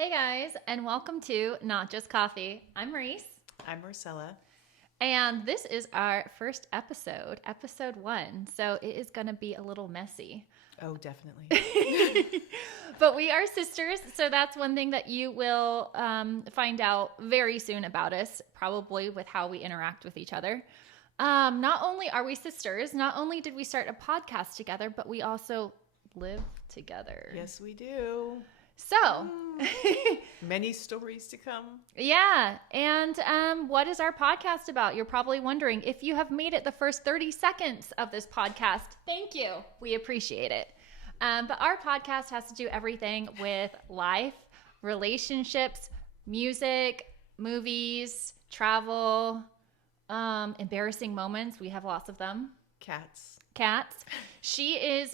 Hey guys, and welcome to Not Just Coffee. I'm Reese. I'm Marcella. And this is our first episode, episode 1. So it is going to be a little messy. Oh, definitely. But we are sisters, so that's one thing that you will find out very soon about us, probably with how we interact with each other. Not only are we sisters, not only did we start a podcast together, but we also live together. Yes, we do. So, many stories to come. Yeah. And what is our podcast about? You're probably wondering. If you have made it the first 30 seconds of this podcast, thank you. We appreciate it. But our podcast has to do everything with life, relationships, music, movies, travel, embarrassing moments. We have lots of them. Cats.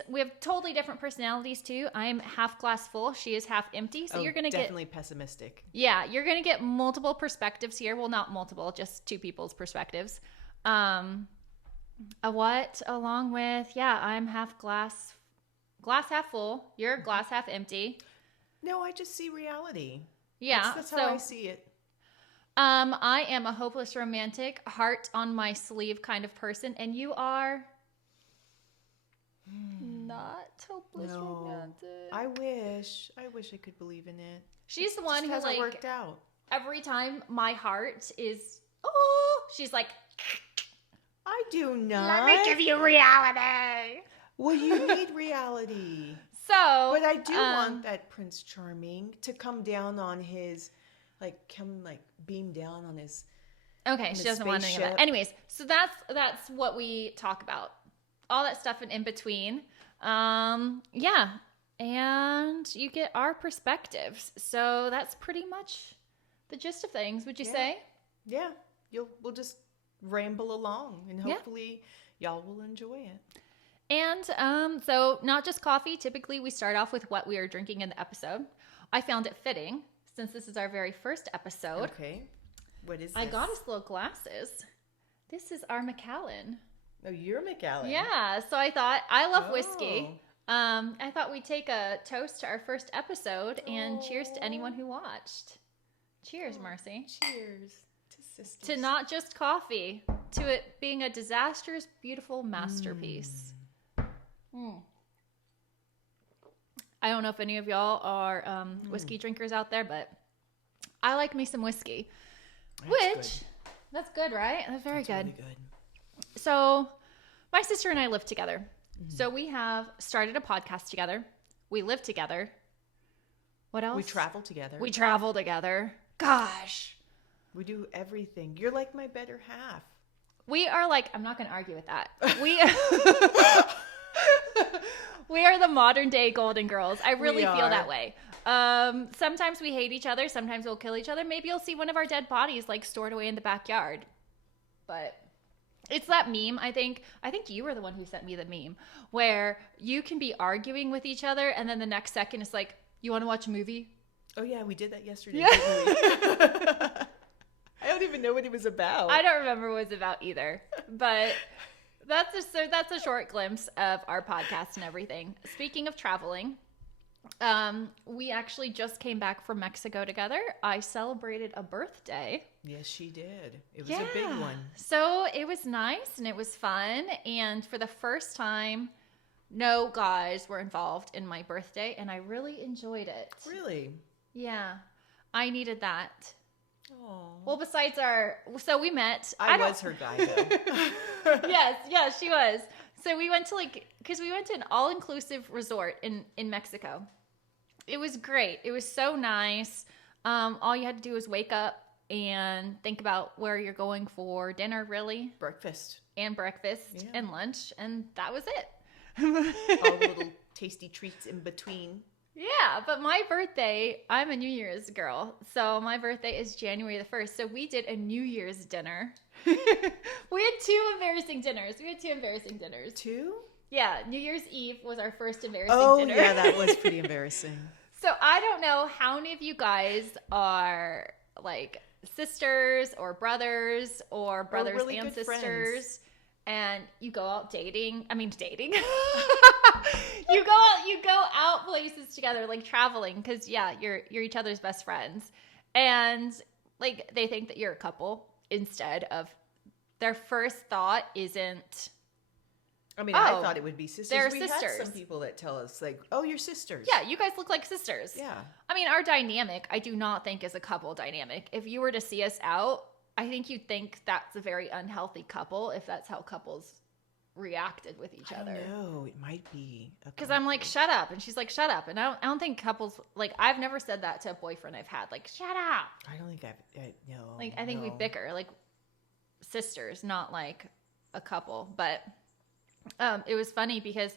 We have totally different personalities too. I'm half glass full. She is half empty. So you're going to get definitely pessimistic. Yeah, you're going to get multiple perspectives here. Well, not multiple, just two people's perspectives. Along with, I'm half glass half full. You're glass half empty. No, I just see reality. Yeah. That's how I see it. I am a hopeless romantic, heart on my sleeve kind of person. And you are not hopeless romantic. I wish I could believe in it. She's the one who hasn't worked out. Every time my heart is, she's like, I do not. let me give you reality. Well, you need reality. So, but I do want that Prince Charming to come down on his, beam down on his. Okay, she doesn't want any of that. Anyways, so that's what we talk about. All that stuff in between. And you get our perspectives. So that's pretty much the gist of things, would you say? Yeah. We'll just ramble along and hopefully y'all will enjoy it. And so Not Just Coffee, typically we start off with what we are drinking in the episode. I found it fitting, since this is our very first episode. Okay. What is this? I got us little glasses. This is our Macallan. Oh, you're Macallan. Yeah, so I thought, I love whiskey. I thought we'd take a toast to our first episode and cheers to anyone who watched. Cheers, Marcy. Cheers to sisters. To Not Just Coffee, to it being a disastrous, beautiful masterpiece. I don't know if any of y'all are whiskey drinkers out there, but I like me some whiskey. That's good, right? That's very good. Really good. So my sister and I live together. Mm-hmm. So we have started a podcast together. We live together. What else? We travel together. We travel together. Gosh. We do everything. You're like my better half. We are I'm not going to argue with that. We are the modern day Golden Girls. I really feel that way. Sometimes we hate each other. Sometimes we'll kill each other. Maybe you'll see one of our dead bodies stored away in the backyard. But it's that meme, I think you were the one who sent me the meme, where you can be arguing with each other and then the next second it's like, you want to watch a movie? Oh yeah, we did that yesterday, didn't we? I don't even know what it was about. I don't remember what it was about either. But that's a short glimpse of our podcast and everything. Speaking of traveling, we actually just came back from Mexico together. I celebrated a birthday. Yes, she did. It was a big one. So it was nice and it was fun. And for the first time, no guys were involved in my birthday. And I really enjoyed it. Really? Yeah. I needed that. Oh. Well, besides so we met. I was her guy, though. Yes, she was. So we went to because we went to an all-inclusive resort in Mexico. It was great. It was so nice. All you had to do was wake up and think about where you're going for dinner, really. Breakfast. And lunch. And that was it. All the little tasty treats in between. Yeah, but my birthday, I'm a New Year's girl. So my birthday is January the 1st. So we did a New Year's dinner. We had two embarrassing dinners. Two? Yeah, New Year's Eve was our first embarrassing dinner. Oh, yeah, that was pretty embarrassing. So I don't know how many of you guys are sisters or brothers really and sisters. and you go out dating. You go out places together, like traveling, because you're each other's best friends, and like they think that you're a couple instead of their first thought isn't. I mean, I thought it would be sisters. They're We sisters. had some people that tell us like, "Oh, you're sisters." Yeah, you guys look like sisters. Yeah. I mean, our dynamic, I do not think is a couple dynamic. If you were to see us out, I think you'd think that's a very unhealthy couple if that's how couples reacted with each other. No, it might be. Because I'm like, shut up. And she's like, shut up. And I don't think couples, like, I've never said that to a boyfriend I've had. Like, shut up. I don't think no. Like, I think we bicker, like sisters, not like a couple. But it was funny because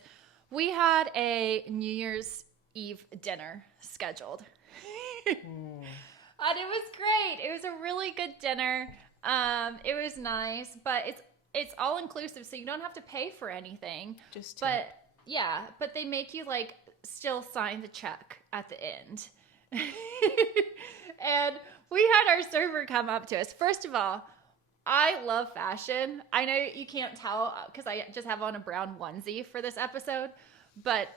we had a New Year's Eve dinner scheduled. And it was great. It was a really good dinner. It was nice, but it's all inclusive, so you don't have to pay for anything. But they make you like still sign the check at the end. And we had our server come up to us. First of all, I love fashion. I know you can't tell because I just have on a brown onesie for this episode. But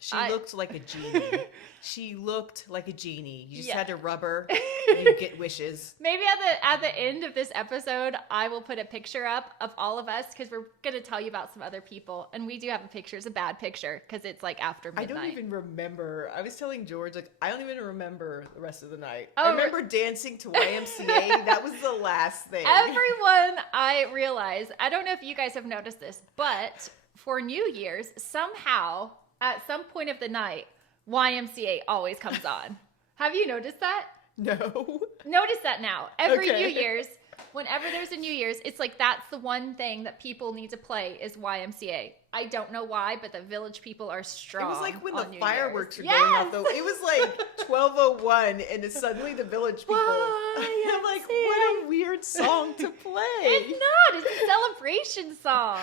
she looked like a genie. She looked like a genie. You just had to rub her and you get wishes. Maybe at the end of this episode, I will put a picture up of all of us because we're going to tell you about some other people. And we do have a picture. It's a bad picture because it's like after midnight. I don't even remember. I was telling George, like, I don't even remember the rest of the night. Oh, I remember dancing to YMCA. That was the last thing. Everyone, I realize, I don't know if you guys have noticed this, but for New Year's, somehow, at some point of the night, YMCA always comes on. Have you noticed that? No. Notice that now. Every New Year's, whenever there's a New Year's, it's like that's the one thing that people need to play is YMCA. I don't know why, but the Village people are strong. It was like when the New fireworks Year's. were going off, though. It was like 12:01, and it's suddenly the Village people. I'm like, what a weird song to play. It's not. It's a celebration song.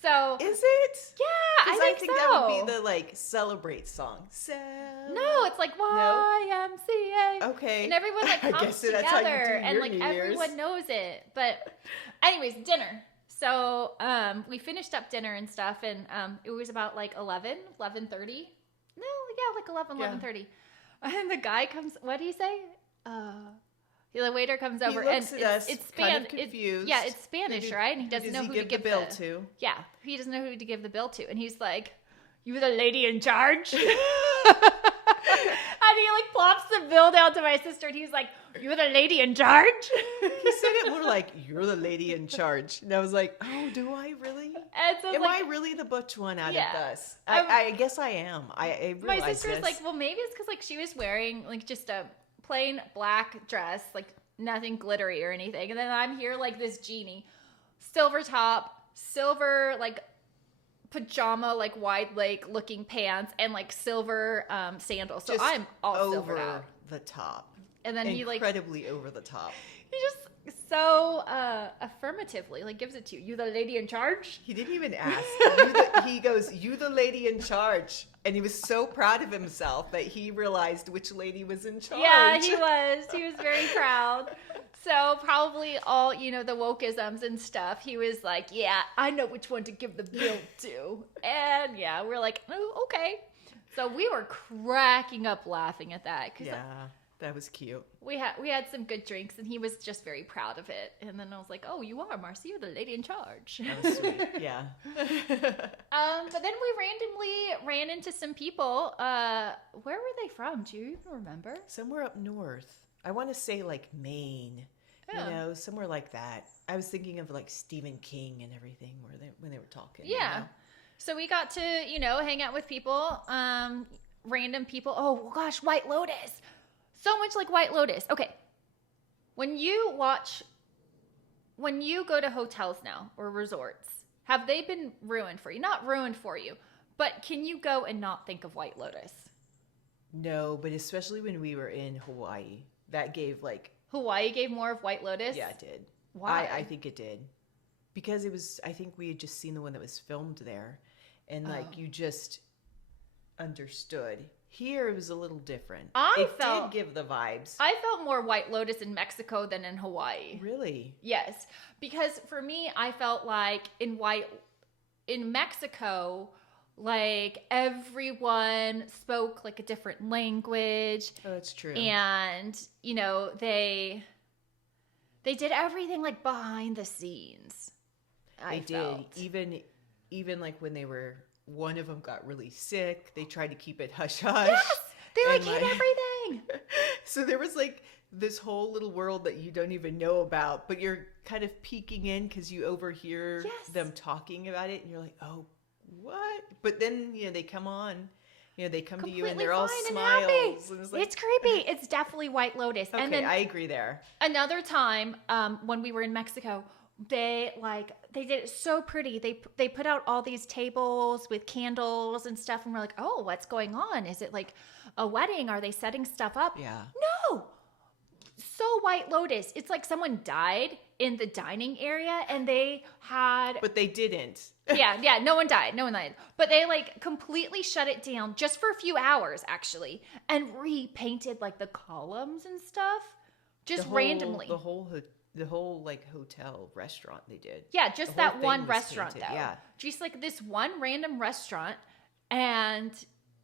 So is it? Yeah, I think so. That would be the like celebrate song. No, it's like YMCA. Okay. And everyone like comes together and like everyone knows it. But anyways, dinner. So we finished up dinner and stuff, and it was about like 11:30. No, like 11:30. And the guy comes. What do you say? The waiter comes over he looks and at us, it's kind of confused. It's Spanish, right? And he doesn't know who to give the bill to. Yeah, he doesn't know who to give the bill to, and he's like, "You the lady in charge?" And he like plops the bill down to my sister, and he's like, "You're the lady in charge?" He said it more like, "You're the lady in charge," and I was like, "Oh, do I really? Am I really the butch one out of us?" I guess I am. I realize my sister was like, "Well, maybe it's because like she was wearing like just a plain black dress, like nothing glittery or anything, and then I'm here like this genie, silver top, silver like pajama, like wide leg looking pants, and like silver sandals. So just I'm all silvered out. The top, and then he like incredibly over the top. He just so affirmatively like gives it to you. You the lady in charge? He didn't even ask. He goes, "You the lady in charge," and he was so proud of himself that he realized which lady was in charge. Yeah, he was. He was very proud. So probably all the wokeisms and stuff. He was like, "Yeah, I know which one to give the bill to," and we're like, "Oh, okay." So we were cracking up laughing at that. That was cute. We had some good drinks, and he was just very proud of it. And then I was like, "Oh, you are, Marcy. You're the lady in charge." That was sweet. Yeah. But then we randomly ran into some people. Where were they from? Do you even remember? Somewhere up north. I want to say like Maine. Yeah. Somewhere like that. I was thinking of like Stephen King and everything when they were talking. Yeah. So we got to hang out with people, random people. Oh gosh, White Lotus. So much like White Lotus. Okay. When you go to hotels now or resorts, have they been ruined for you? Not ruined for you, but can you go and not think of White Lotus? No, but especially when we were in Hawaii, that gave like... Hawaii gave more of White Lotus? Yeah, it did. Why? I think it did. Because I think we had just seen the one that was filmed there, and like you just understood. Here it was a little different. It did give the vibes. I felt more White Lotus in Mexico than in Hawaii. Really? Yes. Because for me, I felt like in Mexico, like everyone spoke like a different language. Oh, that's true. And, you know, they did everything like behind the scenes. They did. Even like when one of them got really sick, they tried to keep it hush hush. Yes! They hid everything. So there was like this whole little world that you don't even know about, but you're kind of peeking in because you overhear them talking about it and you're like, oh, what? But then, you know, they come on, you know, they come to you and they're all smiles. And it's creepy. It's definitely White Lotus. Okay, and then I agree there. Another time, when we were in Mexico, they did it so pretty. They put out all these tables with candles and stuff, and we're like, oh, what's going on? Is it like a wedding? Are they setting stuff up? Yeah. No. So White Lotus. It's like someone died in the dining area, and they had. But they didn't. Yeah. No one died. But they like completely shut it down just for a few hours, actually, and repainted like the columns and stuff, just randomly. The whole like hotel restaurant they did. Yeah, just that one restaurant painted. though. Yeah. Just like this one random restaurant, and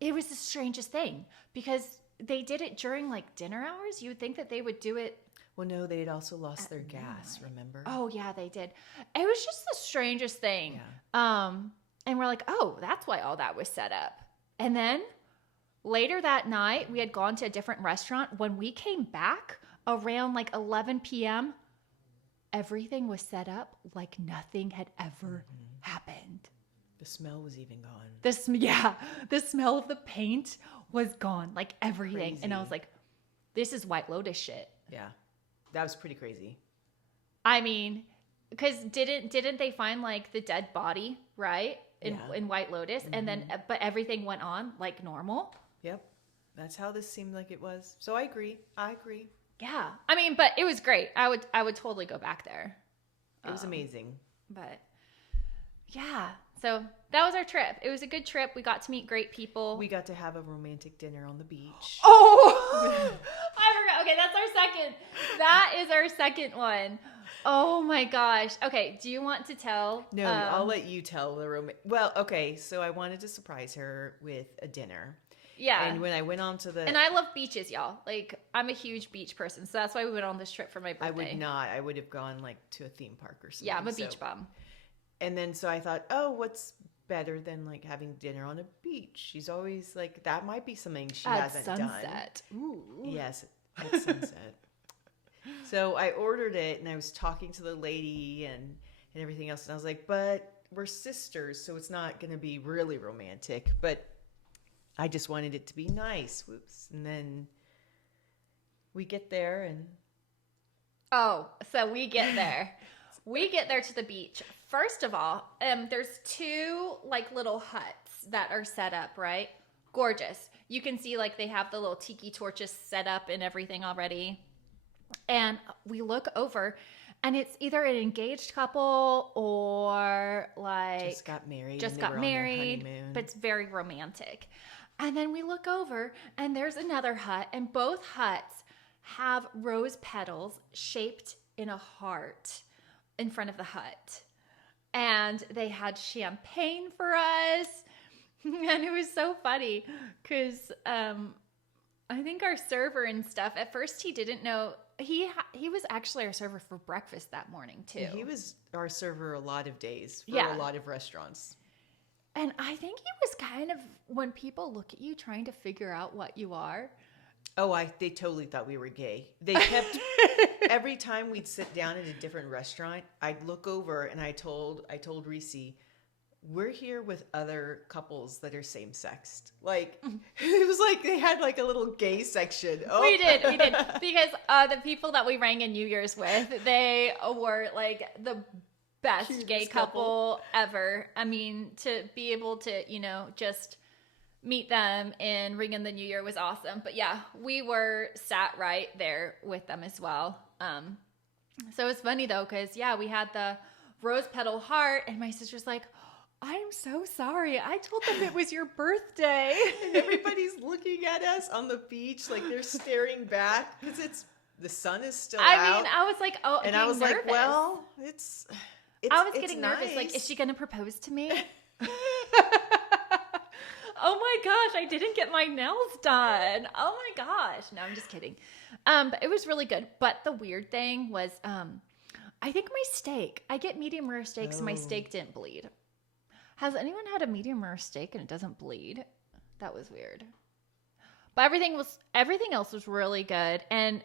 it was the strangest thing because they did it during like dinner hours. You would think that they would do it. Well, no, they had also lost their gas, remember? Oh yeah, they did. It was just the strangest thing. Yeah. And we're like, oh, that's why all that was set up. And then later that night, we had gone to a different restaurant. When we came back around like 11 p.m., everything was set up like nothing had ever happened. The smell was even gone. The smell of the paint was gone, like everything. Crazy. And I was like, this is White Lotus shit. Yeah, that was pretty crazy. I mean, because didn't they find like the dead body, right? In White Lotus, and then but everything went on like normal. Yep, that's how this seemed like it was. So I agree. Yeah, I mean, but it was great. I would totally go back there. It was amazing. But yeah, so that was our trip. It was a good trip. We got to meet great people. We got to have a romantic dinner on the beach. Oh, I forgot. Okay, that's our second. That is our second one. Oh my gosh. Okay, do you want to tell? No, I'll let you tell the Well, okay, so I wanted to surprise her with a dinner. Yeah. And when I went on to And I love beaches, y'all. Like, I'm a huge beach person, so that's why we went on this trip for my birthday. I would not. I would have gone, like, to a theme park or something. Yeah, I'm a beach bum. And then, so I thought, oh, what's better than, like, having dinner on a beach? She's always, like, that might be something she hasn't sunset. done. Ooh. Yes, at sunset. So I ordered it, and I was talking to the lady and everything else, and I was like, but we're sisters, so it's not going to be really romantic, but I just wanted it to be nice. Whoops. And then we get there and... Oh, so we get there. We get there to the beach. First of all, there's two like little huts that are set up, right? Gorgeous. You can see like they have the little tiki torches set up and everything already. And we look over and it's either an engaged couple or like... Just got married. But it's very romantic. And then we look over and there's another hut, and both huts have rose petals shaped in a heart in front of the hut. And they had champagne for us. And it was so funny because I think our server and stuff, at first he didn't know. He was actually our server for breakfast that morning too. He was our server a lot of days for a lot of restaurants. And I think he was kind of, when people look at you trying to figure out what you are. Oh, they totally thought we were gay. They kept, every time we'd sit down at a different restaurant, I'd look over and I told Reese, we're here with other couples that are same-sexed. Like, it was like they had like a little gay section. Oh. We did. Because the people that we rang in New Year's with, they were like the best cutest gay couple ever. I mean, to be able to, just meet them and ring in the New Year was awesome. But yeah, we were sat right there with them as well. So it's funny though, because we had the rose petal heart, and my sister's like, I'm so sorry. I told them it was your birthday. And everybody's looking at us on the beach like they're staring back because the sun is still out. I mean, I was like, oh, and I was nervous. like, well, it's I was getting nervous. Like, is she going to propose to me? Oh my gosh, I didn't get my nails done. Oh my gosh. No, I'm just kidding. But it was really good. But the weird thing was, I think my steak, I get medium rare steaks and my steak didn't bleed. Has anyone had a medium rare steak and it doesn't bleed? That was weird. But everything else was really good. And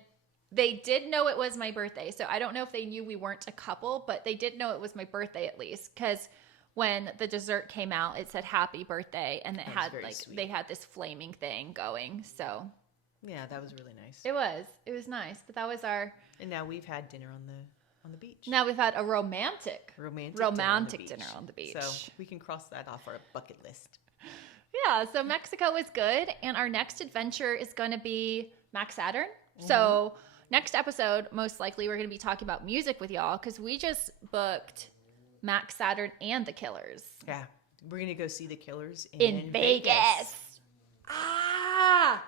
they did know it was my birthday. So I don't know if they knew we weren't a couple, but they did know it was my birthday at least. Because when the dessert came out, it said happy birthday. And it had like, sweet. They had this flaming thing going. So yeah, that was really nice. It was nice. But that was our. And now we've had dinner on the beach. Now we've had a romantic dinner on the beach. So we can cross that off our bucket list. Yeah, so Mexico is good. And our next adventure is going to be Mac Saturn. Mm-hmm. So next episode, most likely, we're going to be talking about music with y'all because we just booked Mac Saturn and the Killers. Yeah, we're going to go see the Killers in Vegas. Ah!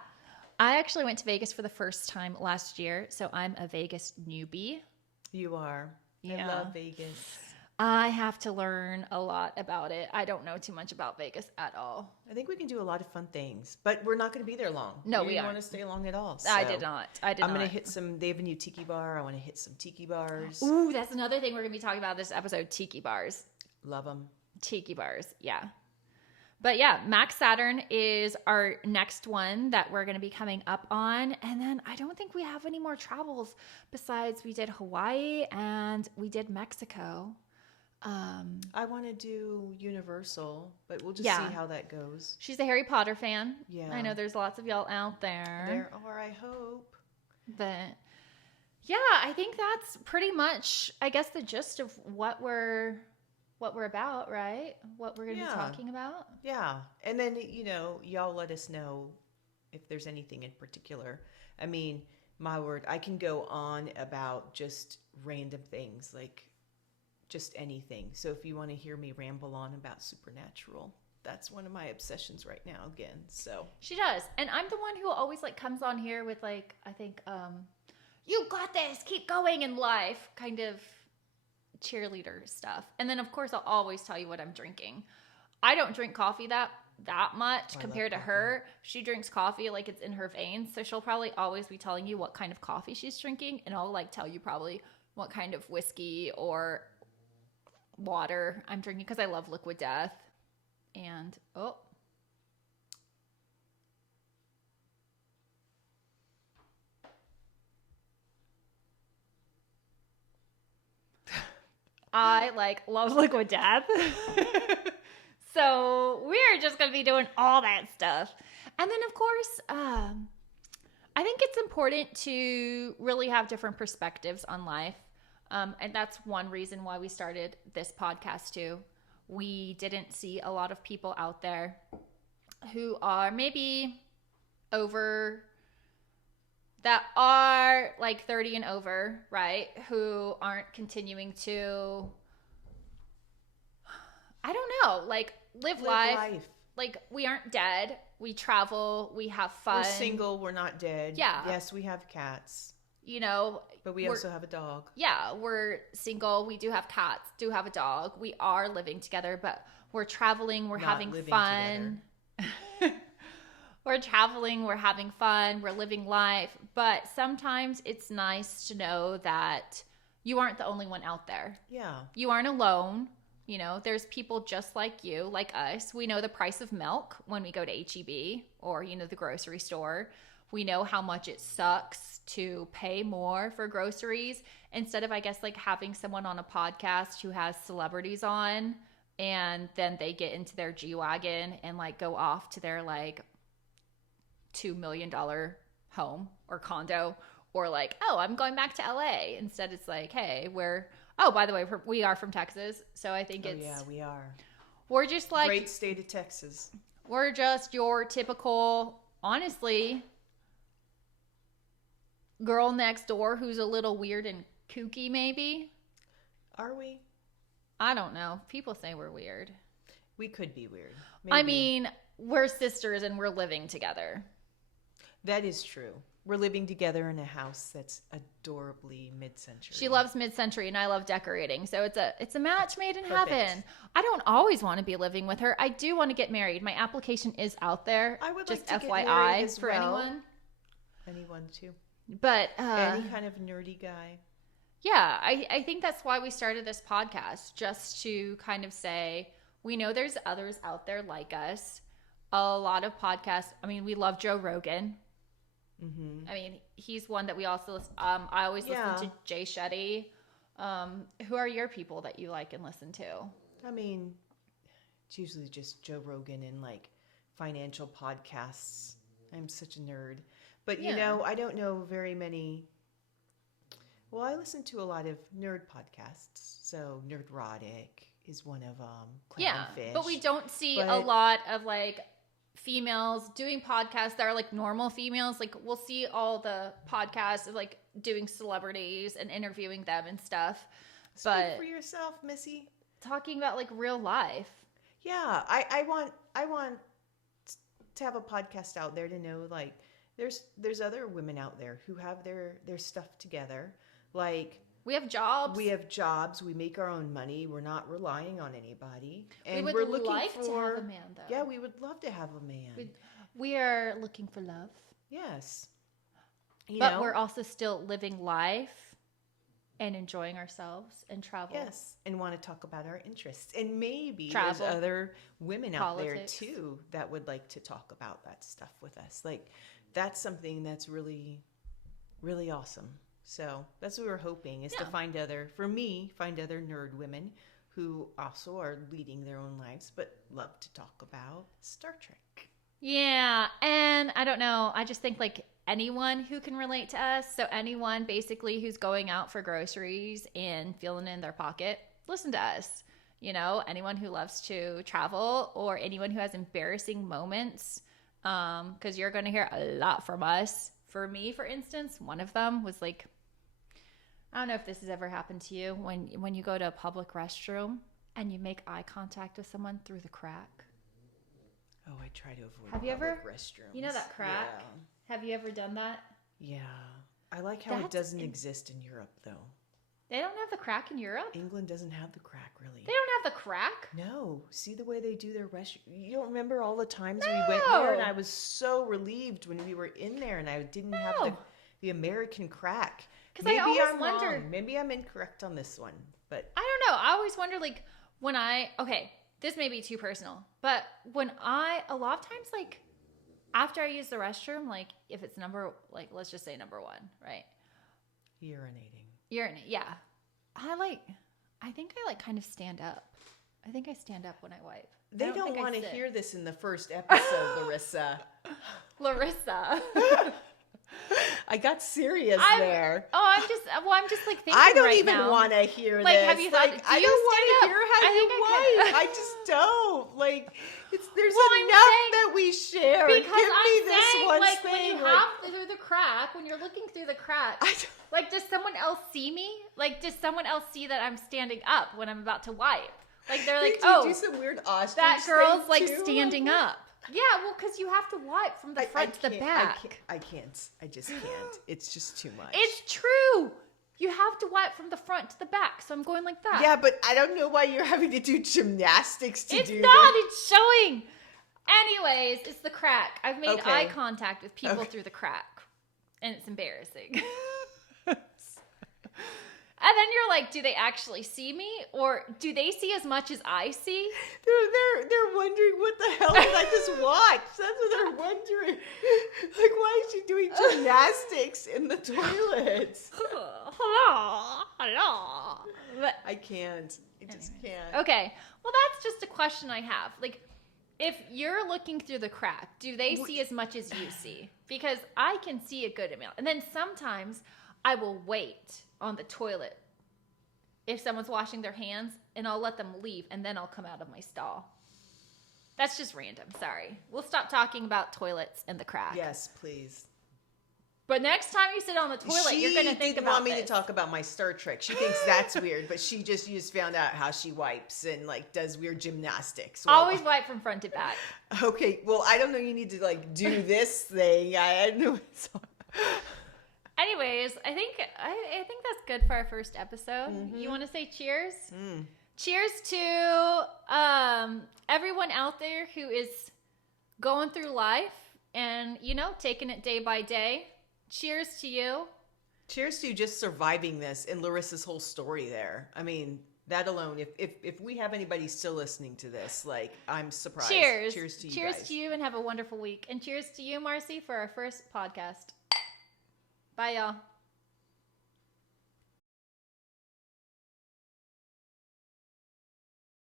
I actually went to Vegas for the first time last year, so I'm a Vegas newbie. You are. Yeah. I love Vegas. I have to learn a lot about it. I don't know too much about Vegas at all. I think we can do a lot of fun things, but we're not going to be there long. No, we don't want to stay long at all. So I did not. I'm going to hit they have a new tiki bar. I want to hit some tiki bars. Ooh, that's another thing we're going to be talking about this episode, tiki bars. Love them. Tiki bars, yeah. But yeah, Mac Saturn is our next one that we're going to be coming up on. And then I don't think we have any more travels besides we did Hawaii and we did Mexico. I want to do Universal, but we'll just see how that goes. She's a Harry Potter fan. Yeah. I know there's lots of y'all out there. There are, I hope. But yeah, I think that's pretty much, I guess, the gist of what we're about, right? What we're going to be talking about. Yeah. And then, y'all let us know if there's anything in particular. I mean, my word, I can go on about just random things, like just anything. So if you want to hear me ramble on about supernatural, that's one of my obsessions right now again. So she does. And I'm the one who always like comes on here with like, I think, you got this, keep going in life, kind of cheerleader stuff. And then of course I'll always tell you what I'm drinking. I don't drink coffee that much compared to her. She drinks coffee like it's in her veins. So she'll probably always be telling you what kind of coffee she's drinking. And I'll like tell you probably what kind of whiskey or water I'm drinking because I love Liquid Death. And I love Liquid Death. So we're just going to be doing all that stuff. And then of course, I think it's important to really have different perspectives on life. And that's one reason why we started this podcast too. We didn't see a lot of people out there who are maybe that are like 30 and over, right? Who aren't continuing to, I don't know, like live life. Like we aren't dead. We travel. We have fun. We're single. We're not dead. Yeah. Yes, we have cats. But we also have a dog. Yeah, we're single. We do have cats, do have a dog. We are living together, but we're traveling. We're having fun. We're traveling. We're having fun. We're living life. But sometimes it's nice to know that you aren't the only one out there. Yeah. You aren't alone. There's people just like you, like us. We know the price of milk when we go to H-E-B or, the grocery store. We know how much it sucks to pay more for groceries instead of, I guess, like having someone on a podcast who has celebrities on and then they get into their G-Wagon and like go off to their like $2 million home or condo or like, oh, I'm going back to LA. Instead, it's like, hey, by the way, we are from Texas. So I think yeah, we are. We're just like. Great state of Texas. We're just your typical, honestly, girl next door who's a little weird and kooky, maybe. Are we? I don't know. People say we're weird. We could be weird. I Maybe. mean, we're sisters and we're living together. That is true. We're living together in a house that's adorably mid-century. She loves mid-century and I love decorating. So it's a match made in Perfect. heaven. I don't always want to be living with her. I do want to get married. My application is out there. I would just like to FYI get married as for well. anyone. Anyone too. But Any kind of nerdy guy. yeah, I think that's why we started this podcast, just to kind of say, we know there's others out there like us. A lot of podcasts. I mean, we love Joe Rogan. Mm-hmm. I mean, he's one that we also listen. I always listen to Jay Shetty. Who are your people that you like and listen to? I mean, it's usually just Joe Rogan and like financial podcasts. I'm such a nerd. But, you know, I don't know very many. Well, I listen to a lot of nerd podcasts. So Nerdrotic is one of them. But we don't see a lot of like females doing podcasts that are like normal females. Like we'll see all the podcasts of like doing celebrities and interviewing them and stuff. Speak but for yourself, Missy. Talking about like real life. Yeah, I want to have a podcast out there to know like there's other women out there who have their stuff together. Like we have jobs. We make our own money. We're not relying on anybody. And we would like to have a man, though. Yeah, we would love to have a man. We are looking for love. Yes. But we're also still living life and enjoying ourselves and travel. Yes, and want to talk about our interests. And maybe travel. There's other women out Politics. there, too, that would like to talk about that stuff with us. Like, that's something that's really, really awesome. So that's what we're hoping is to find other nerd women who also are leading their own lives, but love to talk about Star Trek. Yeah. And I don't know. I just think like anyone who can relate to us. So anyone basically who's going out for groceries and feeling in their pocket, listen to us. You know, anyone who loves to travel or anyone who has embarrassing moments, because you're going to hear a lot from us. For me, for instance, one of them was like, I don't know if this has ever happened to you when you go to a public restroom and you make eye contact with someone through the crack. Oh, I try to avoid Have you ever restrooms. You know that crack? Yeah. Have you ever done that? Yeah. I like how it doesn't exist in Europe, though. They don't have the crack in Europe? England doesn't have the crack, really. They don't have the crack? No. See the way they do their restroom? You don't remember all the times we went there? And I was so relieved when we were in there and I didn't have the American crack. Because I always wondered. Wrong. Maybe I'm incorrect on this one, but I don't know. I always wonder, like, this may be too personal, but a lot of times, like, after I use the restroom, like, if it's let's just say number 1, right? Urinating, yeah. I think I kind of stand up. I think I stand up when I wipe. They don't want to hear this in the first episode, Larissa. I got serious there. Oh, I'm just like thinking I don't right even want to hear this. Have you thought? I don't want to hear how you wipe. I just don't. Like, there's enough that we share. Because Give me this one like, thing. when you hop through the crack, when you're looking through the crack, like, does someone else see me? Like, does someone else see that I'm standing up when I'm about to wipe? Like, they're like, do some weird ostrich that girl's like too? standing up. Yeah, well, because you have to wipe from the front to the back. I can't. I just can't. It's just too much. It's true. You have to wipe from the front to the back. So I'm going like that. Yeah, but I don't know why you're having to do gymnastics to do this. It's not. It's showing. Anyways, it's the crack. I've made eye contact with people through the crack. And it's embarrassing. And then you're like, do they actually see me? Or do they see as much as I see? They're wondering what the hell did I just watch? That's what they're wondering. Like, why is she doing gymnastics in the toilets? Hello. But, I can't. I just can't. Okay. Well, that's just a question I have. Like, if you're looking through the crack, do they see as much as you see? Because I can see a good amount. And then sometimes I will wait on the toilet if someone's washing their hands, and I'll let them leave, and then I'll come out of my stall. That's just random. Sorry. We'll stop talking about toilets and the crack. Yes, please. But next time you sit on the toilet, you're going to think about She didn't want me to talk about my Star Trek. She thinks that's weird, but you just found out how she wipes and like does weird gymnastics. Well, always wipe from front to back. Okay, well, I don't know. You need to like do this thing. I know it's. Anyways, I think that's good for our first episode. Mm-hmm. You want to say cheers? Cheers to everyone out there who is going through life and, you know, taking it day by day. Cheers to you. Cheers to you just surviving this and Larissa's whole story there. I mean, that alone, if we have anybody still listening to this, like, I'm surprised. Cheers. Cheers to you Cheers guys. to you and have a wonderful week. And cheers to you, Marcy, for our first podcast. Bye, y'all.